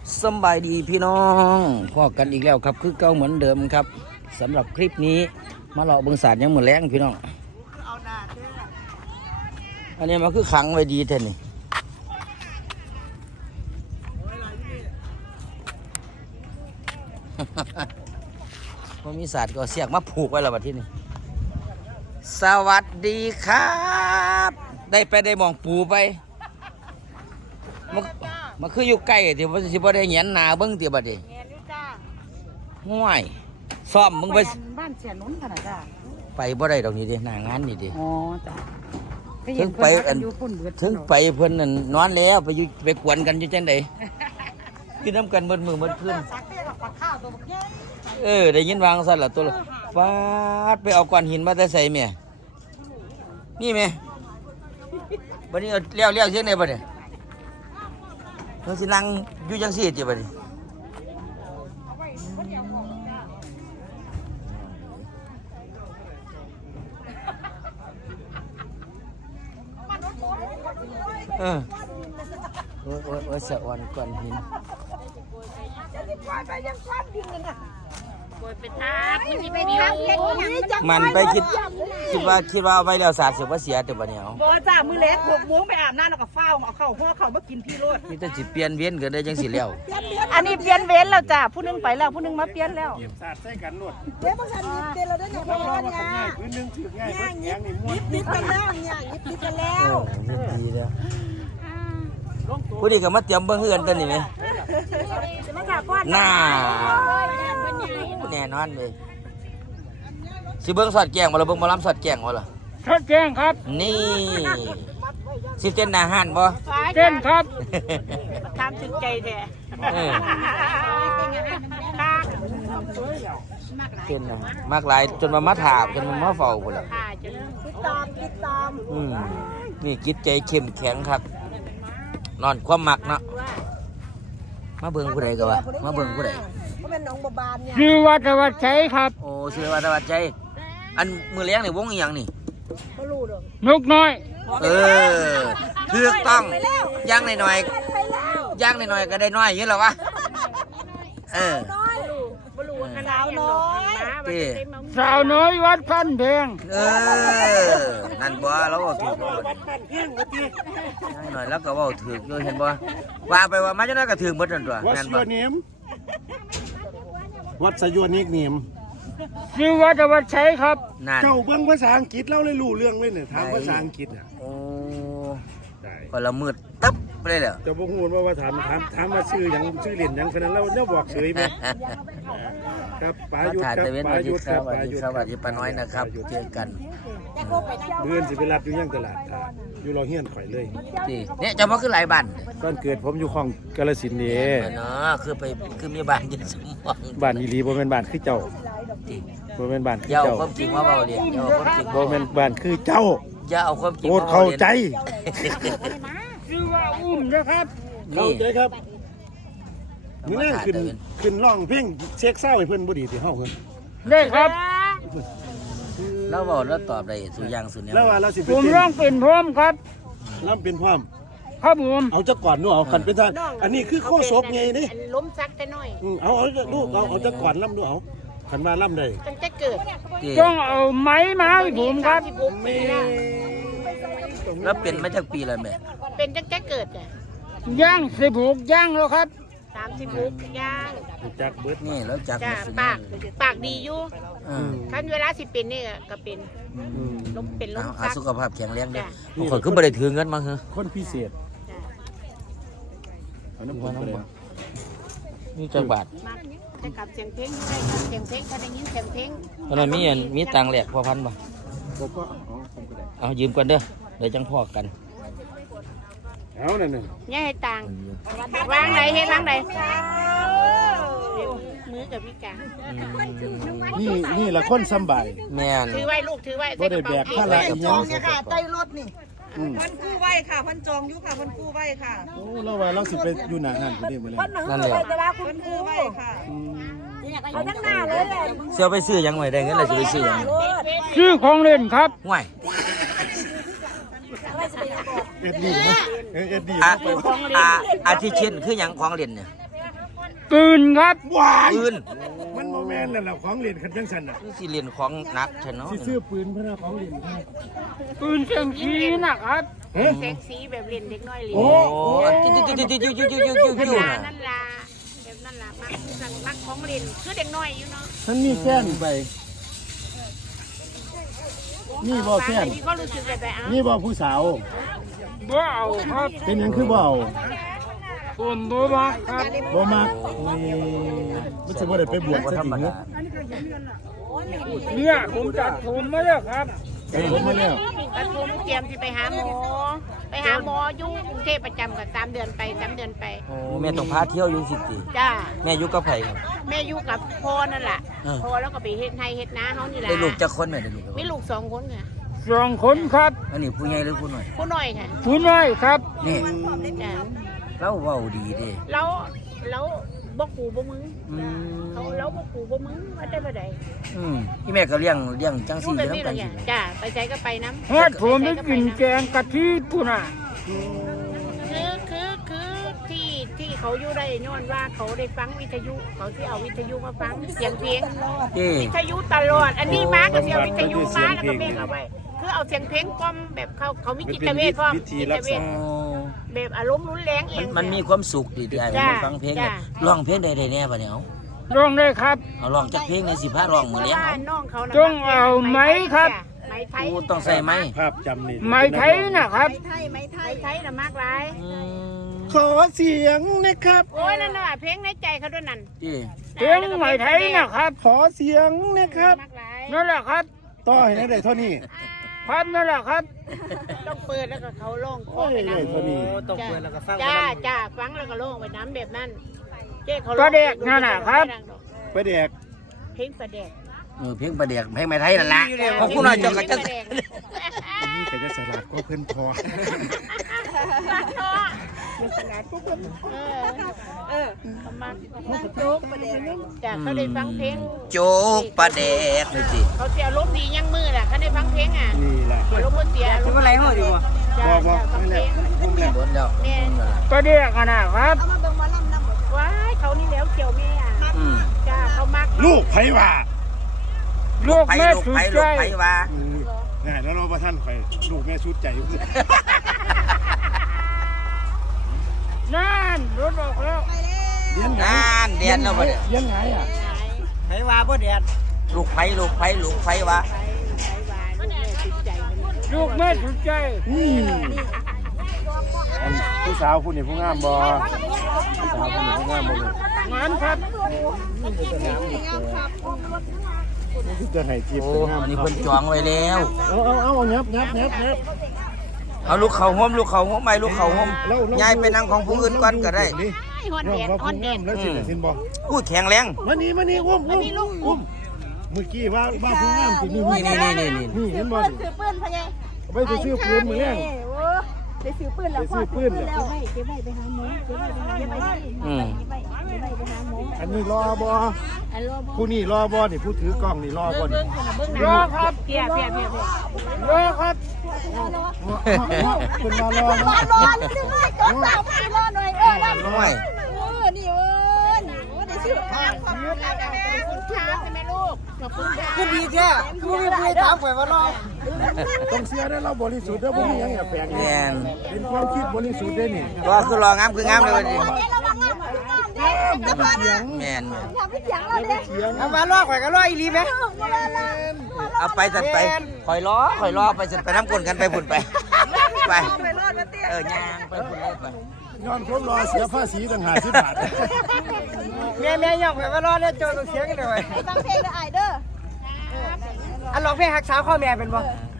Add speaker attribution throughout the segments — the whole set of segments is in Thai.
Speaker 1: สบายดีพี่น้องพอกันอีกแล้วครับคือเก่าเหมือนเดิมครับสำหรับคลิปนี้มาเลาะเบิ่งศาสตร์ยังหมดแรงพี่น้องอันนี้มันคือขังไว้ดีแท้นี่พอมีศาสตร์ก็เสียกมาผูกไว้แล้วบัดที่นี่สวัสดีครับได้มองปูไปมันคืออยู่ใกล้ที่ว่าสิบ่ได้เห็นหน้าเบิ่งติบัดนี้ห่วยซ่อมมึงไป
Speaker 2: บ้านเสียนุ้นขนาดจ้า
Speaker 1: ไปบ่ได้ดอกนี้ดิหน้างานนี่ดิ
Speaker 2: อ๋อจ้า
Speaker 1: ถึงไปถึงไปเพิ่นนั่นนอนแล้วไปกวนกันอยู่จังได๋กินน้ำกันมื้อคืนได้ยินวางซั่นล่ะตัวละฟาดไปเอาก้อนหินมาแต่ใส่แม่นี่แม่บัดนี้เอาเลี้ยวเสียงได้บ่เนี่ยเราสินั่งอยู่จังซี่ติบัดนี้โอ้ยสะอ่อนก่อนหินมันไปคิดว่าเอาไปแล้วสาดเสียว่าเสียแต่บัดนี้เอา
Speaker 2: บ่จ้ามือเล็ก6 โมงไปอาบน้ำแล้วก็เฝ้าเอาเข้าห่อเข้ามากินพี่โลด
Speaker 1: นี่แต่สิเปลี่ยนเวียนกันได้จังสิแล้ว
Speaker 2: อันนี้เปลี่ยนเว้นแล้วจ้าผู้นึงไปแล้วผู้นึงมาเปลี่ยนแล้ว
Speaker 3: สาดใส่กันนวด
Speaker 4: เดี๋ยวบางทีเดี๋ยวเราได้เนี่ยเพราะว่าเนี่ย
Speaker 3: พื้นนึงถือง่ายเพราะแข็งนี่ม้วน
Speaker 4: ยิบกันแล้วเนี่ยยิบกันแล้ว
Speaker 1: ดีแล้วผู้ดีก็มาเตรียมเบิ่งเฮือนกันนี่ไหมน่าแน่นอนเลยสิเบิ่งสอดแกงบ่ล่ะเบิ่งบ่ล้ำสอดแกงบ่ล่ะ
Speaker 3: ทอดแจ้งครับ
Speaker 1: นี่สิเต้นอาหารบ่
Speaker 3: เต้นครับ
Speaker 2: ทำถึงใจแท้
Speaker 1: เต้นนะมากหลายจนมาถามจนมาเฝ้าพุ่นล่ะ
Speaker 4: ติดตาม
Speaker 1: นี่จิตใจเข้มแข็งครับนอนความมักเนาะมาเบิ่งผู้ใดก็ว่ามาเบิ่งผู้ใด
Speaker 4: เขาเป็นน้องบบานเนี่ย
Speaker 3: ชื่อวัดชัยครับ
Speaker 1: โอ้ชื่อวัดชัยอันมือเลี้ยงนี่วงอีหยังนี่
Speaker 4: ไม่รู้ดอก
Speaker 3: นกน้อย
Speaker 1: ถูกต้องย่างหน่อยๆย่างหน่อยๆก็ได้น้อยอย่างนี้เหรอวะ
Speaker 3: สาวน้อยวัดพันเพียง
Speaker 1: นั่นบ่เราก็ถูกหน่อยแล้วก็ว่าถูกด้วยเห็นบ่ว่าไปว่ามาจะได้ก็ถึงหมดนั่นตัว
Speaker 3: วัดสยนิมวัดสยนิม
Speaker 1: ชื่
Speaker 3: อวัดชัยครับ
Speaker 1: เจ้า
Speaker 3: เบิ่งภาษาอังกฤษเล่าเลยรู้เรื่องเลยเนี่ยถามภาษาอังกฤษอ่ะ
Speaker 1: โอ้คนละมืดตึ๊บไปเลยเหรอ
Speaker 3: จะบอกงูว่าถามว่าชื่ออย่างชื่อเหรียญอย่างคนนั้นเราเนี่ยบอกเฉยไหมครับ
Speaker 1: ป้ายุทธครับป้ายุทธครับสวัสดีป้าน้อยนะครับเจอกัน
Speaker 3: เพื่อนสิไปรับอยู่ย่างตลาดอยู่รอเฮียนข่อยเลย
Speaker 1: เนี่ยจะมาขึ้นหลายบ้าน
Speaker 3: ตอนเกิดผมอยู่คลองกาฬสินธุ์นี่
Speaker 1: เนาะคือมีบ้านยืนสมอง
Speaker 3: บ้านอีหลีบ่แม่นบ้านคือเจ้าบ่แม่นบ้านคือเจ้า
Speaker 1: ความจริงว่าเบาเรียนความจริง
Speaker 3: บ่แม่นบ้านคือเจ้า
Speaker 1: อย่าเอาความจริง
Speaker 3: เข้าใจชื่อว่าอุ้มนะครับเข้าใจครับมื้อนั้นขึ้นร้องเพลงเช็คเศร้าให้เพิ่นบ่ดีสิเฮาเพิ่นได้ครับ
Speaker 1: แล้วบอกแล้วตอบได้สุอย่างสุแนว
Speaker 3: แล้วว่าเราสิผมร้องเป็นพร้อมครับร้องเป็นพร้อมครับผมเอาจักก่อนนู่เอาคันเป็นท่านอันนี้คือโคศกไงนี่
Speaker 2: ล้มซักแต่น้อย
Speaker 3: เอาลูกเอาจักก่อนล่ำดูเอาคันมาล่ำได้
Speaker 2: ตั้งแต่เกิด
Speaker 3: ต้องเอาไม้มาให้ผมครับ
Speaker 1: แล้วเป็นมาจากปีอะไรแม่
Speaker 2: เป็นตั้งแต่เกิด
Speaker 3: ย่าง16ย่างแล้วครับ
Speaker 2: 36ย่าง
Speaker 3: จากเบิด
Speaker 1: นี่แล้วจาก
Speaker 2: ปากดีอยู่คันเวลาสิเป็นนี่ก็เป็นล้มซัก
Speaker 1: สุขภาพแข็งแรงด้วยคนคือบ่ได้ถือเงินมาเหรอ
Speaker 3: คนพิเศษเอาน้ำมันไป
Speaker 1: นี่จังบาท
Speaker 2: ได้กับเสียงเพลงได้กับเสียงเพลงถ้าได้ยินเสียงเพลง
Speaker 1: ตอนนั้นมีตังค์แหลกพอพันบ่เอายืมกันเด้อเดี๋ยวจังพอกัน
Speaker 3: เอานั่นน่ะ
Speaker 2: เนี่ยให้ตังค์วางไหนเฮ็ดวางไหนมือกับพี่กา
Speaker 3: นี่ละคนสบาย
Speaker 1: แม่น
Speaker 2: ถือไว้ลูกถือไว้
Speaker 3: บ่ได้แบกภาระอีหยัง
Speaker 4: เนี่ยค่ะใต้รถนี่พันกู้ไว้ค่ะพันจองอยู่ค่ะพันกู้ไว้ค่ะ
Speaker 3: โอ้เราว่าเราสิไปอยู่หน้าห้านพุ่นนี่มื้อ
Speaker 4: นี้นั่นแหละพันกู้ไว้ค่ะเอาทั้งหน้าเลย
Speaker 1: เสียไปซื้อยังไงได้เงินอะไรสิไปซื้อยัง
Speaker 3: ซื้อของเล่นครับ
Speaker 1: ห่วย
Speaker 3: เอ็ดดี้อาทิเช่นคือหยังของเล่นเนี่ยปืนครับว้าย
Speaker 1: ปืน
Speaker 3: มันโมแมนนั่นแหละของเล่นขันจังสันน่ะ
Speaker 1: คือสิเรียนของหนักใช่เนาะ
Speaker 3: สิซื้อปืนเพื่อของเล่น
Speaker 5: ปืนเชียงชีนะครับ
Speaker 2: แสงสีแบบเล่นเด็กน้อยเล่น
Speaker 3: โอ้
Speaker 1: โอ้จิ้วน่ะ
Speaker 2: นั่นล่ะแบบนั่นล่ะมักของเล่นคือเด็กน้อยอยู่เนาะ
Speaker 3: ฉันมีแฟนไปนี่บ่แฟน
Speaker 2: มีก็รู้สึกแบบเอา
Speaker 3: นี่บ่ผู้สาว
Speaker 5: บ่เอาครับ
Speaker 3: เป็นหยังคือบ่เอา
Speaker 5: ผมบ่มักครับ
Speaker 3: บ่มักนี่มันจะบ่ได้ไปบวช
Speaker 1: บ่
Speaker 3: ซะ
Speaker 1: ธร
Speaker 3: จริ
Speaker 1: รง ม
Speaker 3: เหรอ
Speaker 1: ดา
Speaker 5: เนี่ยผมจัดผมมาแล้วครับ
Speaker 3: ผมมาแล้ว
Speaker 2: ตัดผมเตรียมสิไปหาหมออยู่กรุงเทพประจำกับ3 เดือนไป3 เดือนไป
Speaker 1: โอ้แม่ต้องพาเที่ยวอยู่สิติ
Speaker 2: จ้า
Speaker 1: แม่อยู่กับไผครับ
Speaker 2: แม่อยู่กับพ่อนั่นแหละ
Speaker 1: เออ
Speaker 2: พ่อแล้วก็ไปเฮ็ดไร่เฮ็ดนาเฮานี่แหละ
Speaker 1: ได้ลูกจักคนแม่ได้ลูก
Speaker 2: มีลูก2 คนค่ะ
Speaker 5: 2 คนครับ
Speaker 1: อันนี้ผู้ใหญ่หรือผู้น้อย
Speaker 2: ผู้น้อยค่ะ
Speaker 5: ผู้น้อยครับ
Speaker 1: นี่
Speaker 2: จ้า
Speaker 1: เราเว้าดีเด้
Speaker 2: แล้วบ่กูบ่มึง
Speaker 1: อืม
Speaker 2: เขาแล้วบ่กูบ่มึงว่าได้บ่ได้
Speaker 1: พี่แม่ก็เลี้ยงจัง
Speaker 2: พู
Speaker 1: ซี่
Speaker 2: ด
Speaker 1: อ
Speaker 2: แบบ
Speaker 1: ยู่
Speaker 2: นี้
Speaker 1: นำ
Speaker 2: เล
Speaker 1: กัน
Speaker 2: ย
Speaker 1: สิ
Speaker 2: จ้าไปใจก็ไปน้ำ
Speaker 5: ฮอดผมได้กินแกงกะทิปุ่นน่ะ
Speaker 2: คือที่เขาอยู่ได้ย้อนว่าเขาได้ฟังวิทยุเขาที่เอาวิทยุมาฟังเสียงเพลง
Speaker 1: เอ้
Speaker 2: วิทยุตลอด อันนี้มาก็เสียวิทยุมาแล้วก็เมฆเอาไว้คือเอาเสียงเพลงกล่อมแบบเขามีจิตเวชพร้อมจิตเวชแบบอารมณ์รุนแรงเอง
Speaker 1: มันมีความสุขดีที่ไอ้
Speaker 2: จ้ะ
Speaker 1: มาฟังเพลง
Speaker 2: จ้ะ
Speaker 1: ร้องเพลงใดๆแน่บัดนี้เอา
Speaker 5: ร้องได้ครับ
Speaker 1: เอาร้องจักเพลงใน15ร้องมื้อเลี้ยง
Speaker 2: บ้า
Speaker 1: เอา
Speaker 2: นน้องเขานะ
Speaker 5: จงเอาไหมครับ
Speaker 2: ไหมไทย
Speaker 1: โอ้ต้องใส่ไม้
Speaker 3: ภาพจำนี่
Speaker 5: ไม้ไทยนะครับ
Speaker 2: ไหมไทยนะมากหลาย
Speaker 3: ขอเสียงนะครับ
Speaker 2: โอ้ยนั่นน่ะเพลงในใจเขาด้วยนั่น
Speaker 1: เอ้
Speaker 5: เพลงไม้ไทยนะครับ
Speaker 3: ขอเสียงนะครับ
Speaker 2: มากหลาย
Speaker 5: นั่นแหละครับ
Speaker 3: ต่อให้ได้เท่านี้
Speaker 5: ครับนั่นแหละครับ
Speaker 2: ต้องเปิดแล้วก็เขาลงโค้
Speaker 3: โอ้
Speaker 2: ง
Speaker 3: ย
Speaker 2: ไป
Speaker 3: ได้
Speaker 2: น้ำ
Speaker 3: เท่านี้
Speaker 1: ต้องเปิดแล้วก็ฟัง
Speaker 2: จ้าฟังแล้วก็ลงไปน้ำแบบนั้นเจ๊เขา
Speaker 5: ประเด็กนั่นน่ะครับ
Speaker 3: ไปแดก
Speaker 2: เพลงประเด็ก
Speaker 1: เพลงประเดียกเพลงไม้ไทยนั่นล่ะของผู้น้อยเจ้าก็จัง
Speaker 3: นี่ก็จะสลัดก็เพิ่นพอ
Speaker 2: ประมาณโจ๊กจ้าเขาได้ฟังเพลง
Speaker 1: โจ๊กประเดกเลยสิ
Speaker 2: เขาเสียรมณ์ดียังมือแหละเขาได้ฟังเพลงอ่ะ
Speaker 3: นี่แหละ
Speaker 2: เสียรมณ์เสียรมณ์อะไรเหรอดีวะจ้าฟังเพลง
Speaker 1: โดนแล้ว
Speaker 2: แม่
Speaker 5: ประเด็กอะนะครับ
Speaker 2: ว้ายเขานี่แล้วเกี่ยวแม่อ่ะ
Speaker 1: อืม
Speaker 2: จ้าเขามัก
Speaker 3: ลูกไผว่า
Speaker 5: ลูก
Speaker 1: ไผ
Speaker 5: แม่
Speaker 1: ลูก
Speaker 5: สุด
Speaker 1: ไผ
Speaker 5: ใจ
Speaker 1: ลูกไผว่า
Speaker 3: นี่แล้วเราประท่านไผลูกแม่ชุดใจ
Speaker 5: นั่นรถออกแล้ว
Speaker 3: เลี้ยงไง
Speaker 1: นานเดียนแล้วบัดนี้
Speaker 3: เลี้ยงไงอ่ะ
Speaker 2: ไผว่าบ่แดด
Speaker 1: ลูกไผว่า
Speaker 2: ไผว่าลูกแม่ติดใจมัน
Speaker 5: ลูกแม่สุดใจ
Speaker 3: นี่อันผู้สาวผู้นี้ผู้งามบ่ผู้สาวผู้นี้ผู้งามบ่ลูก
Speaker 5: งานครับ
Speaker 3: ที่จะให้จีบ
Speaker 1: โอ้
Speaker 3: ผู้งาม
Speaker 1: อันนี้เพิ่นจองไว้แล้ว
Speaker 3: เอางับ
Speaker 1: เอาลูกเขาห่มลูกเขาห่มไปลูกเขาห่มยายไปนั่งของผู้อื่นก่อนก็ได้
Speaker 2: ฮอน
Speaker 3: น้อง
Speaker 2: แดด
Speaker 3: ว่า
Speaker 2: ฮอ
Speaker 3: ผู้
Speaker 2: นแด
Speaker 3: งา
Speaker 2: ด
Speaker 3: มแล้วสิเห็นบ่
Speaker 1: อู้แข็งแรง
Speaker 3: มานี่อุ้มเมื่อกี้ว่าผู้งามสินี่
Speaker 1: นี่
Speaker 3: นี่เห็นบ่
Speaker 4: ถือปืนพะยัย
Speaker 3: ไปซื้อปืนมือแรง
Speaker 4: ได้ซื้อปืนแล้ว
Speaker 3: ไปซื้อปืนแล้ว
Speaker 4: เก็บไว้ไปหาหมอเก็บไว้ไปหาหมอ
Speaker 1: อืม
Speaker 4: เก็บไว้ไปหาหมอ
Speaker 3: อันนี้รอบ่
Speaker 4: อันรอบ่
Speaker 3: ผู้นี่รอบ่นี่ผู้ถือกล้องนี่รอบ่นี่
Speaker 5: รอครับ
Speaker 2: เพีย
Speaker 5: รอครับ
Speaker 3: เป็นมารอ
Speaker 4: รอนิดนึงเลยจบ3ปีรอหน่อยได้
Speaker 1: น้อย
Speaker 4: นี่นี่ได้ซื้อขอบคุณค่ะแม่
Speaker 2: คุณช้างใช่ไหมลูกขอบคุณค่ะ
Speaker 5: ดีแค่คือไม่ได้ถามข่อยว่ารอ
Speaker 3: ต้องเสียได้เราบริสุทธิ์เด้อบ่มีหยังแปลก
Speaker 1: แม่น
Speaker 3: เป็นความคิดบริสุทธิ์ได้นี่
Speaker 1: ตัวคือรองามคืองามเลยวันนี้
Speaker 4: ระวังนะจะพานะ
Speaker 1: แม่น
Speaker 4: ทำให้เสียงเราเด้
Speaker 3: เสียง
Speaker 5: เอามารอข่อยก็รออีหลีไหม
Speaker 1: เอาไปสันไปคอยล้อไปสันไปน้ำกลนกันไปพุ่นไปไป
Speaker 4: ไปรอดมาเตี้ย
Speaker 1: ย่างไปพุ่นเลยไป
Speaker 3: ย้อนผมรอเสียภาษีต่าง50 บาท
Speaker 5: แม่ย่องข่อยว่ารอเนี่ยโจรเสียกันเลย
Speaker 4: ฟังเพลงเด้อไอเด้อ
Speaker 5: อันร้องเพลงหักสาวข้อแม่เป็นบ่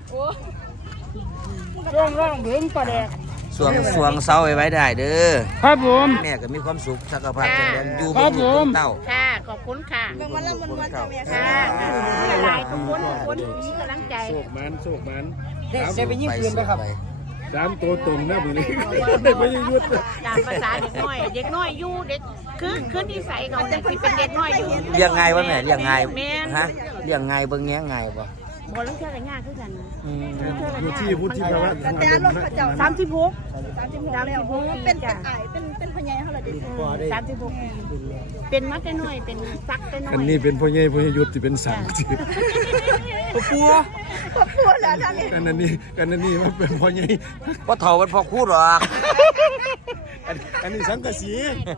Speaker 5: ร้องเพลงประเด็ก
Speaker 1: สวงเสาไว้ได้เด้อ
Speaker 5: ครับผม
Speaker 1: แม่ก็มีความสุขสุขภาพแข็งแรงอยู่
Speaker 5: ครับ
Speaker 1: ลูก
Speaker 5: ผม
Speaker 1: เต้า
Speaker 2: ค่ะขอบคุณค่ะ
Speaker 4: เป็นวันละมันจะแม่
Speaker 2: ค่ะหลายทุกคนมีกำลังใจ
Speaker 3: โชคมัน
Speaker 5: ได้ไปยิงปืนไหมครับ
Speaker 3: 3ตัวตรงนะมื้อนี้ได้ไปยุด
Speaker 2: ตามภาษาเด็กน้อยอยู่เด็กคือนิสัยเขาจะเป็นเด็กน้อยอยู่
Speaker 1: เลี้ยงไงวะแม่เลี้ยงไง
Speaker 2: แม่น
Speaker 1: ฮะเลี้ยงไงเบิ่งแง่ไงบ่
Speaker 2: บ่ลังเชื่อกันยากคือกันนะ
Speaker 3: อยู่ที่พุทธิภาวะ
Speaker 4: แต่รถเขาเจ้า
Speaker 2: 36
Speaker 4: 36แล้วเป็นไอเป็นพ
Speaker 2: ใหญ่เท่าไหร่36ปีเป็นมัดได้น้อยเป็นซักได้น้อย
Speaker 3: อันนี้เป็นพ่อใหญ่พ่อใหญ่ยุทธที่เป็นสังสิ
Speaker 1: ปัว
Speaker 3: กันอันนี้มันเป็นพ่อใหญ่
Speaker 1: ว่าเถ่ามันพอคู่หรอก
Speaker 3: อันนี้สังกะสี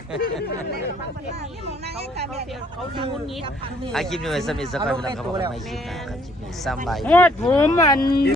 Speaker 2: เขาดูนิด
Speaker 1: อาคลิปนี้ไว้สมิธสักครั้งนะครับผมไม่คลิปนะครับคลิปนี้ซ้ำใบ
Speaker 5: โคตรผมมัน